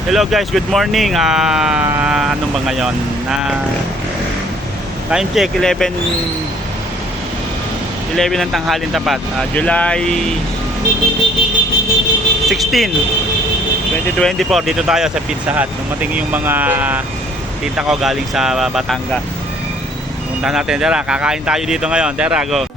Hello guys, good morning. Ah, ano ba ngayon? Na time check 11 11 ng tanghalin tapat. Ah, July 16 2024 dito tayo sa Pizza Hut. Dumating yung mga tita ko galing sa Batangas. Punta natin, tara, kakain tayo dito ngayon. Tara, go.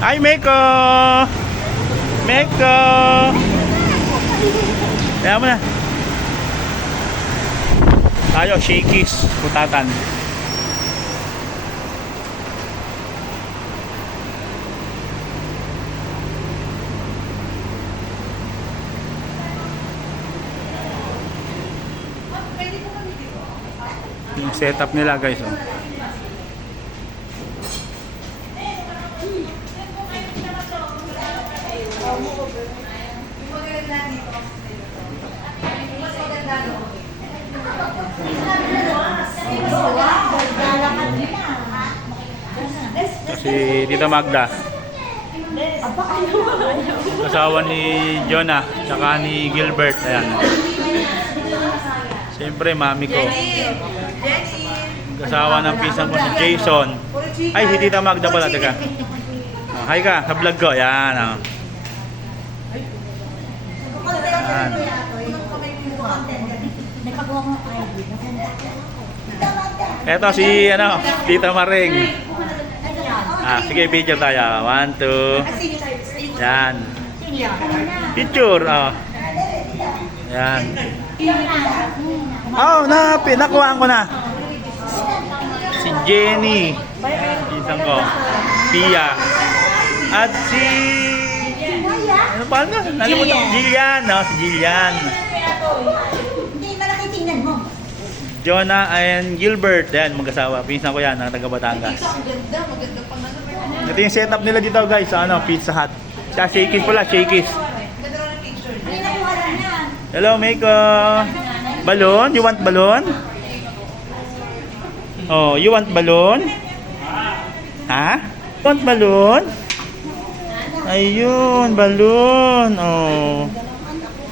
Ay, Meko! Meko! Kaya mo na. Tayo, shakies, putatan. Yung setup nila guys. Oh. Si Tita Magda. Asawa ni Jonah, tsaka ni Gilbert. Ayan. Siyempre, mami ko. Asawa ng pisang ko si Jason. Ay, si Tita Magda pala. Teka. Oh, hi ka, sa vlog ko. Yan. Oh. Yan. Nakakuha ko ng ID. Eto si ano, Tita Maring. Ah, sige, picture tayo. One, two. Yan. Picture. Oh. Yan. Oh, na, pinakuhaan ko na. Si Jenny. Isang ko. Pia. At si... Ano pa na? Nalimutan. Jillian. No? Si Jillian. Hindi, malaki tingnan mo. Jonah and Gilbert. Yan, mag-asawa. Pinsan ko yan, ng taga Batangas. Ito yung setup nila dito guys, sa ano, Pizza Hut. Sa Shakey's pala, Shakey's. Hello, Miko. Balloon? You want balloon? Oh, you want balloon? Ha? Want balloon? Ayun, balloon. Oh.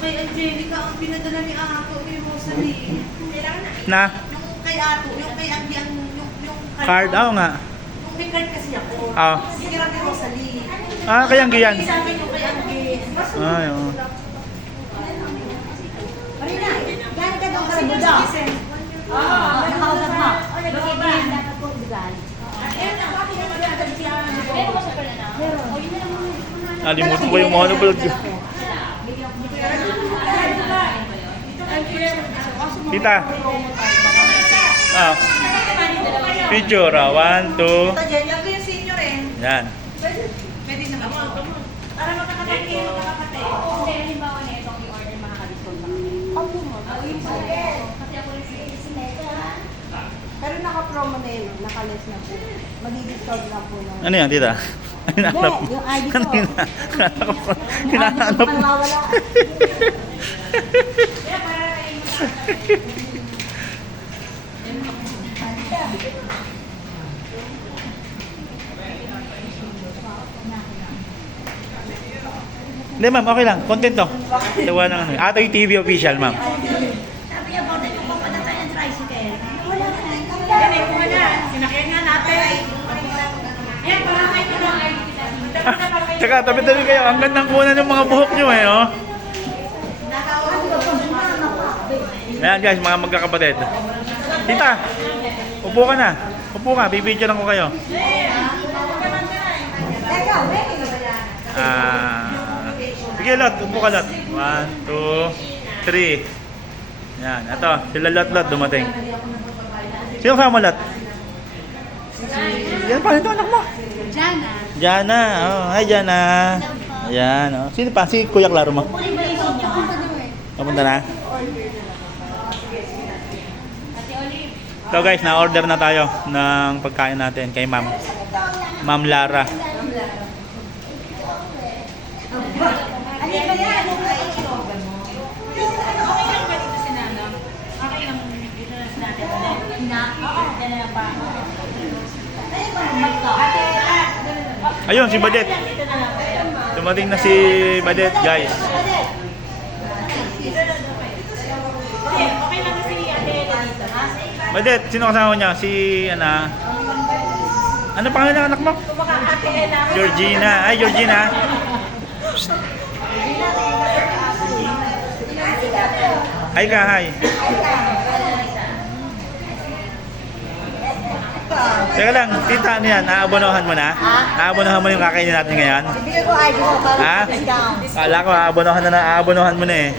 Kay Angelica, ang pinadala ni Ato, yung Rosalie. Na? Yung kay Ato, yung kay ang yung, yung Card? Oo nga. Yung may card kasi ako. Ah. Sinira ni Rosalie. Ah, kayang giyan. Sa akin yung kay Abby. Ay, oh. Marina, gano'n ka doon sa Buda? Bakit dapat po bigay? Nalimutan ko yung mono vlog. Tita. Ah. Picture, ah. One, two. Ito, Jen, ako yung senior eh. Yan. Pwede naman po. Para makakapatid, makakapatid. Hindi, halimbawa na itong i-order, makaka-discount lang kami. Opo mo. Kasi ako rin si si Mega. Pero naka-promo na yun, naka-less na po. Mag-discount na po ng... Ano yan, tita? Hinahanap mo. yung ID ko. Kanina. Hinahanap ko. Hinahanap mo. Hindi ma'am, okay lang. Content to. Tawa ng ano. Atoy TV official ma'am. Sabi niya, bakit ko papadala tayo ng tricycle? Wala ka na. Eh, kung na. Sinakyan nga natin. Ayan, para kayo ko kita. Tsaka tabi-tabi kayo. Ang gandang kunan ng mga buhok nyo eh. Oh. Ayan guys, mga magkakapatid. Tita, upo ka na. Upo ka, bibidyo lang ko kayo. Ah, sige lot, upo ka lot. One, two, three. Yan, ito, sila lot lot dumating. Sino kasama mo lot? Yan pa, ito anak mo. Jana. Jana, oh, hi Jana. Ayan, oh. Sino pa? Si Kuya Klaro mo? Papunta na? So guys, na-order na tayo ng pagkain natin kay ma'am. Ma'am Lara. Ayun, si Badet. Dumating na si Badet, guys. Okay lang Badet, sino kasama niya? Si, ano? Ano pangalan ng anak mo? Georgina. Ay, Georgina. Hi ka, hi. Teka lang, tita, ano yan? Naabonohan mo na? Naabonohan mo yung kakainin natin ngayon? bibigyan ko ID mo para Ha? discount. Kala ko, aabonohan na na, aabonohan mo na eh.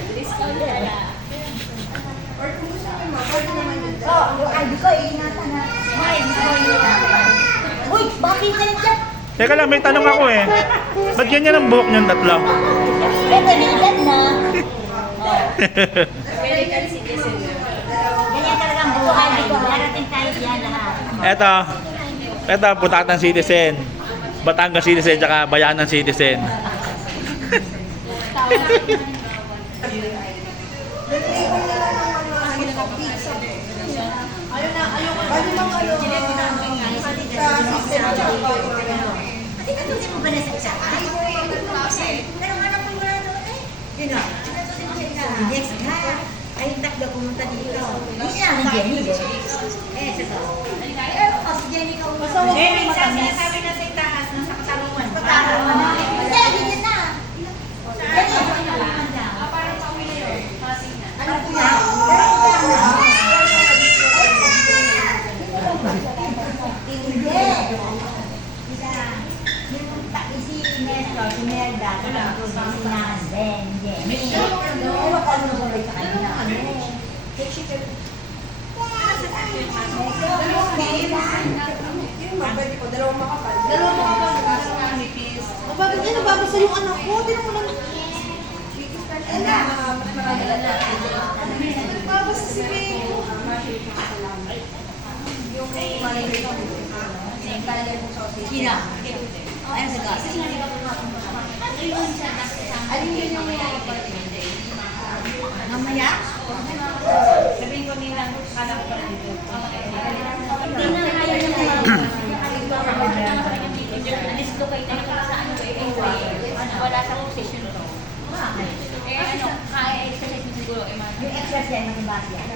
Oh, yung ID ko, ingatan na. Uy, bakit ka dyan? Teka lang, may tanong ako eh. Ba't ganyan ang buhok niyong tatlo? Ito, nilat na. Medical citizen. Ganyan talaga ang buhay. Darating tayo diyan lahat. Eto, eto, Putatan Citizen. Batangas Citizen, tsaka Bayanan Citizen. Pati ka tuloy mo ba na sa isa? Ay, pero nga naman wala doon eh. Yun o. Next nga. Ay, takda pumunta dito. Hindi na, ni Jenny. Eh, sa to. Eh, oh, si Jenny ka ulit. Eh, minsan sinasabi na sa itaas, nasa katarungan. Hindi, hindi na. Jenny, ano po yan? Hindi. Yung ta- si Nestor, Merda, ito si Sinahan din, Jenny. Ewan ko ano nagulay sa kanila. Bakit yan? Nababasa yung anak ko. Tinan mo lang. Nababasa si Beko. Sino? Oh, ano sa gas? Alin yun yung Mamaya? Sabihin ko nila, kala ko pala dito. Hindi na kaya niya mga Dislocate na lang sa ano eh. Wala sa position to. Eh ano, kaya exercise mo siguro eh mga Yung exercise ng base yan.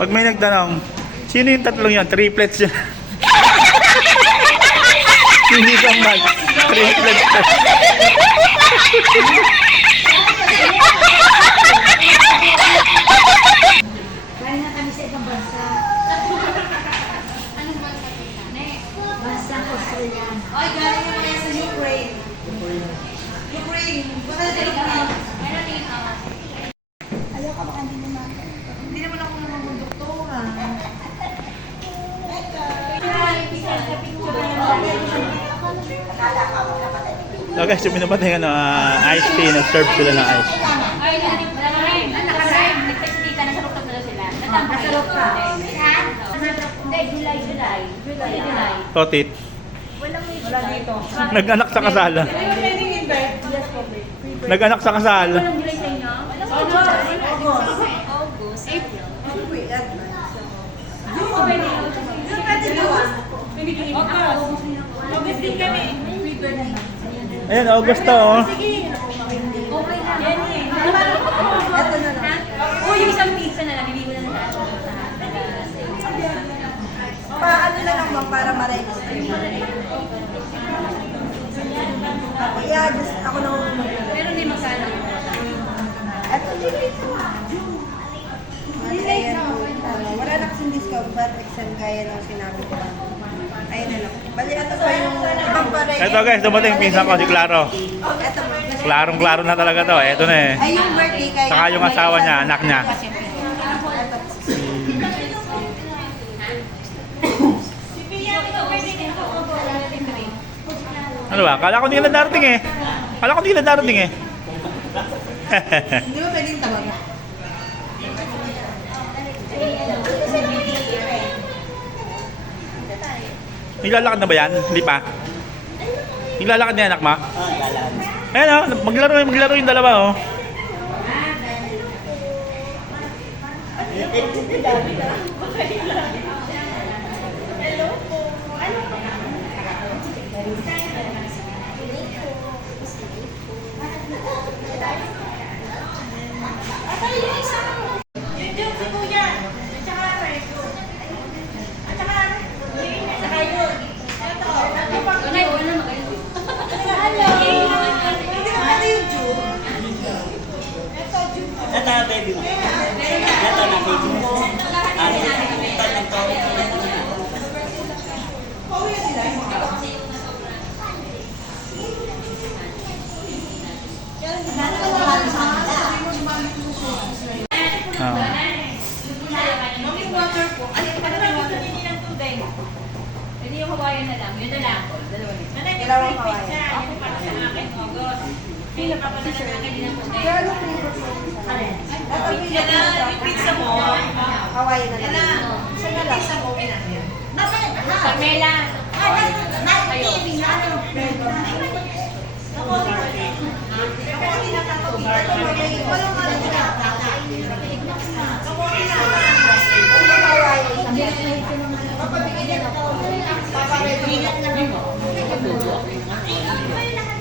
Pag may nagtanong, sino yung tatlong yan? Triplets yan. Hindi ka mag. Triplets yan. Galing na kami sa ibang bansa. Anong mga kapita? Ne. Bansa Australian. Ay, galing naman yan sa Ukraine. Ukraine. Baka sa Ukraine. Meron din ako. Ayaw ka baka hindi naman. Hindi naman ako naman ng doktora. So guys, yung pinabatay ano, uh, ice tea, nag-serve sila ng ice. July. Totit. Wala dito. Nag-anak sa kasal. Pwedeng invite. Yes, po. Nag-anak sa kasal. Walang July sa inyo? August. April. Yung doon. August. August din kami. Ayan, Augusto. Oh. Yan eh. Ito na lang. Oh, yung isang pizza na lang, bibili ko na sa Paano na lang bang para ma-register? Ako, i-adjust ako na Meron din magkano. Ito. Ayan, tama. Wala na kasing discount, but exam gaya ng sinabi ko. Ayun na lang. Bali, ito pa yung ibang pa Ito guys, dumating pinsan ko si Claro. Ito. Klarong-klaro na talaga to. Ito na eh. Ay, yung birthday kay... Saka yung asawa niya, anak niya. Ano ba? Kala ko hindi ka na darating eh. Kala ko hindi ka na darating eh. Hindi ba pwedeng tawagan? Nilalakad na ba yan? Hindi pa? Nilalakad na anak ma? Oo, lalakad. Ayan o, maglaro, maglaro yung dalawa oh. Yun yun, si Kuya. At saka Rezo. At saka, yun, at saka yun. Ito, ito pang Wala, wala magaling. Hindi naman ano yung June. Ito, baby mo. Ito na, baby mo. Ano? Ito na to. Pauwi na lang. Yun na lang. Dalawa kawayan. siya. Yung para sa akin, August. Sino pa pala din ang tubig? Pero ano flavor po? Ito Yan na, yung pizza mo. Hawaii na lang. na. Isa na lang. Pizza mo, pinakyan. Carmela.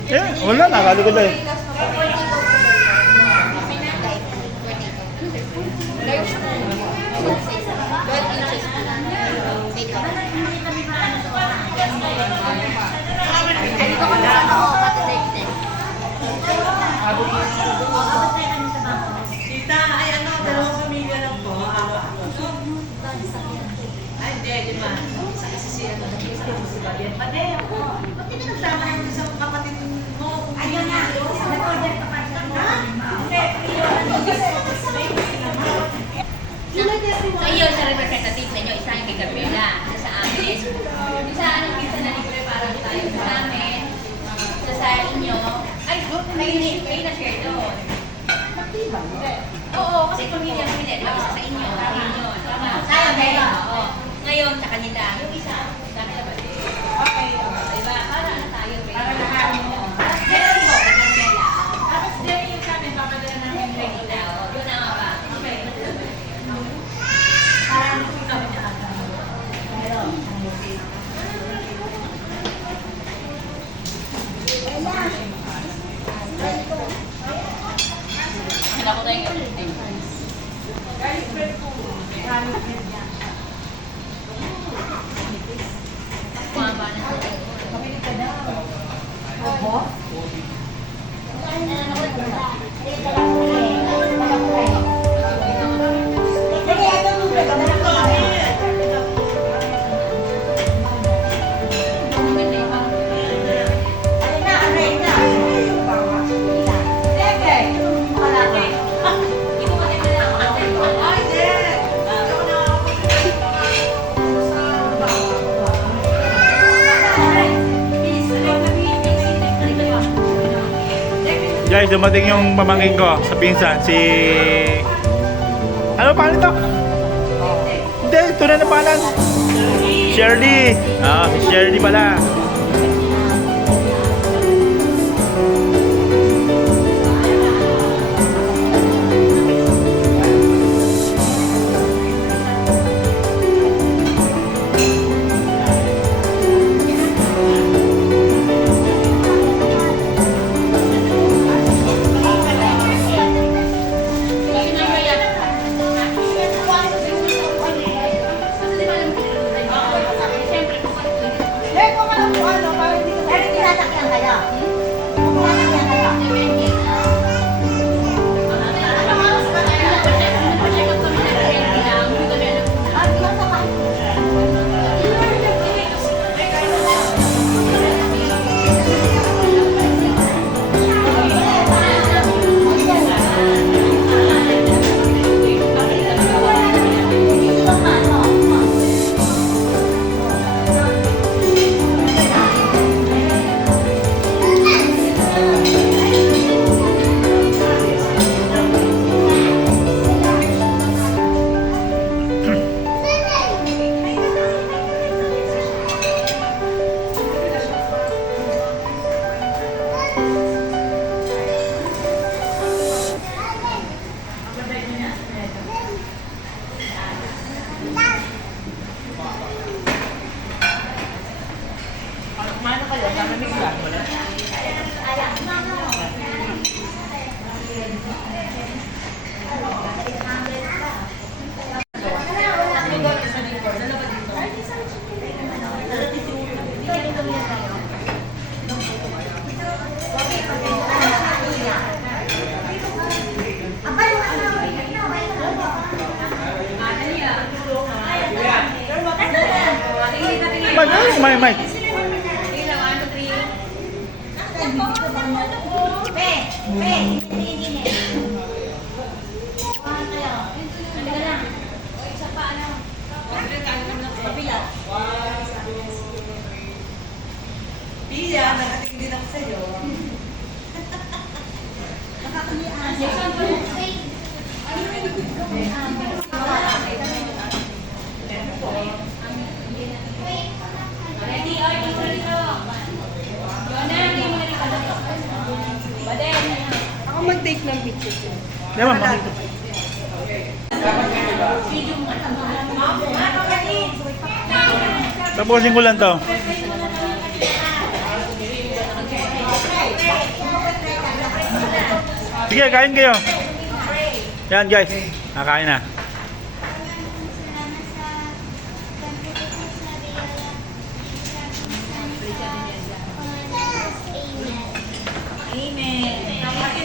Eh, wala na, kalo ko eh. Tita, ay ano, dalawang pamilya lang po. Ay, hindi, lima. Sa isa si ano, isa si Babian. Pade, ako. Ba't hindi nagsama ng isang kapatid? Ayun Sa representative sa inyo, isa yung Carmela. Isa sa amin. Isa anong pizza na libre para tayo sa amin. Isa sa. Ay, kayo, ni- kayo na share doon. Oo, kasi pamilya mo nila. Diba? Isa sa inyo. Inyo. Tama. Tayo, tayo. Oo. Ngayon, sa kanila. Yung isa, sa kanila ba? Okay. Guys, dumating yung pamangkin ko sa pinsan, si... Ano pa nito? Hindi, tunay na pangalan. Shirley. Ah, si Shirley pala. Ako mag-take ng picture ko. Di ba, makita. Tapusin ko lang to. Sige, kain kayo. Yan guys, nakain na. Amen. Thank you, Lord.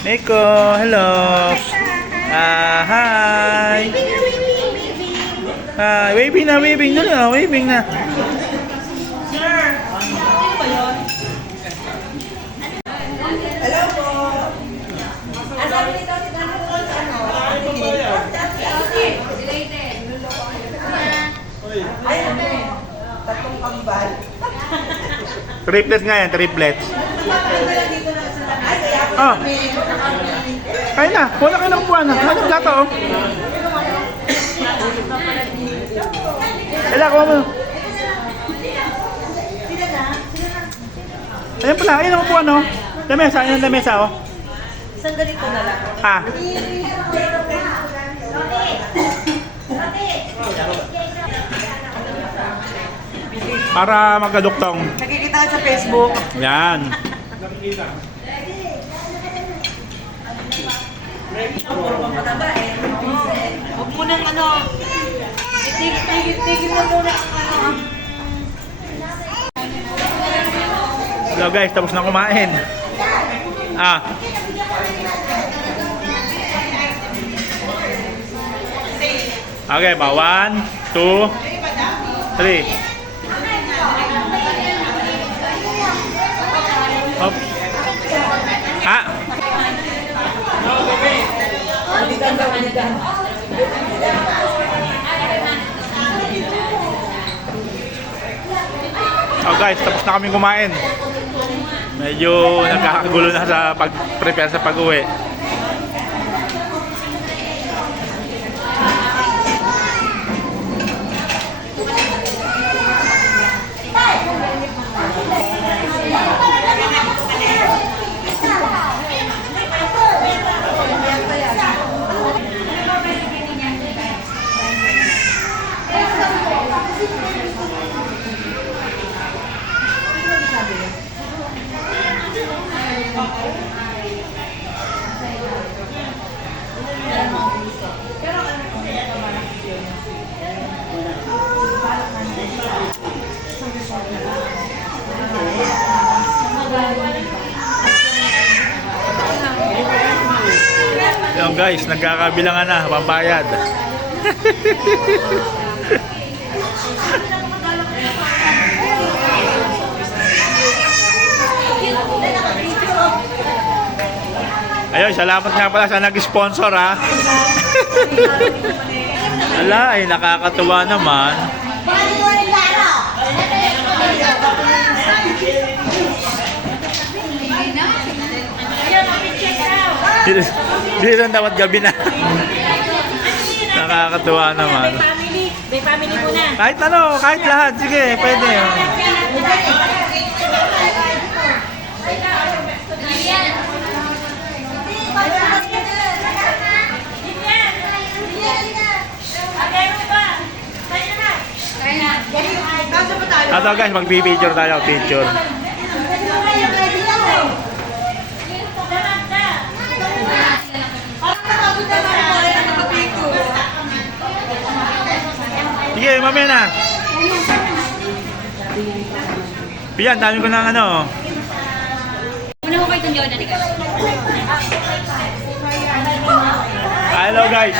Nico, hello. Ah, hi. Hi, waving na, waving na, na, waving na. Hello po. Asan dito si Tanong sa ano? Related. Ay, ano? Tatlong kambal. Triplet nga yan, triplets. kaya Oh, kain na. Wala kayo ng buwan. Ano plato, oh. Ela, kuha mo. Ayan pala, ayun ang upuan, oh. Lamesa, ayun ang lamesa, oh. Sandali ko na lang. Ah, para magkaduktong. Nakikita ka sa Facebook. Yan. Eh. Huwag mo nang ano. Tigil, mo muna ang ano. Hello guys, tapos na kumain. Ah. Okay, ba? One, two, three. Hop. Ah. Oh guys, tapos na kami kumain. Medyo nagkakagulo na sa pag-prepare sa pag-uwi. Yung guys, nagkakabilangan na, pambayad. Ayun, salamat nga pala sa nag-sponsor ha. Ala, ay nakakatuwa naman. Dito, dito lang dapat gabi na. Nakakatuwa naman. Family. May family mo na. Kahit ano, kahit lahat, sige, pwede. Ato guys, magbi-picture tayo, picture. Sige, mamaya na. Pia, ang dami ko ng ano. Una ko kayo itong Jordan, ikaw. Hello guys.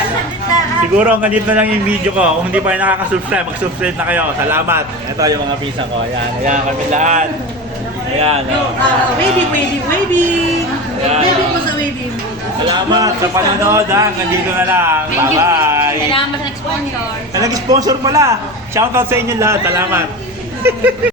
Siguro hanggang dito na lang yung video ko. Kung hindi pa rin nakaka-subscribe, mag-subscribe na kayo. Salamat. Ito yung mga pinsan ko. Ayan, ayan kami lahat. Ayan. Oh. Ah, wavy, wavy, wavy. Ayan. Wavy mo sa wavy. Salamat sa panonood ha. Hanggang dito na lang. Thank you. Bye-bye. Salamat sa nag-sponsor. Na nag-sponsor pala. Shoutout sa inyo lahat. Salamat.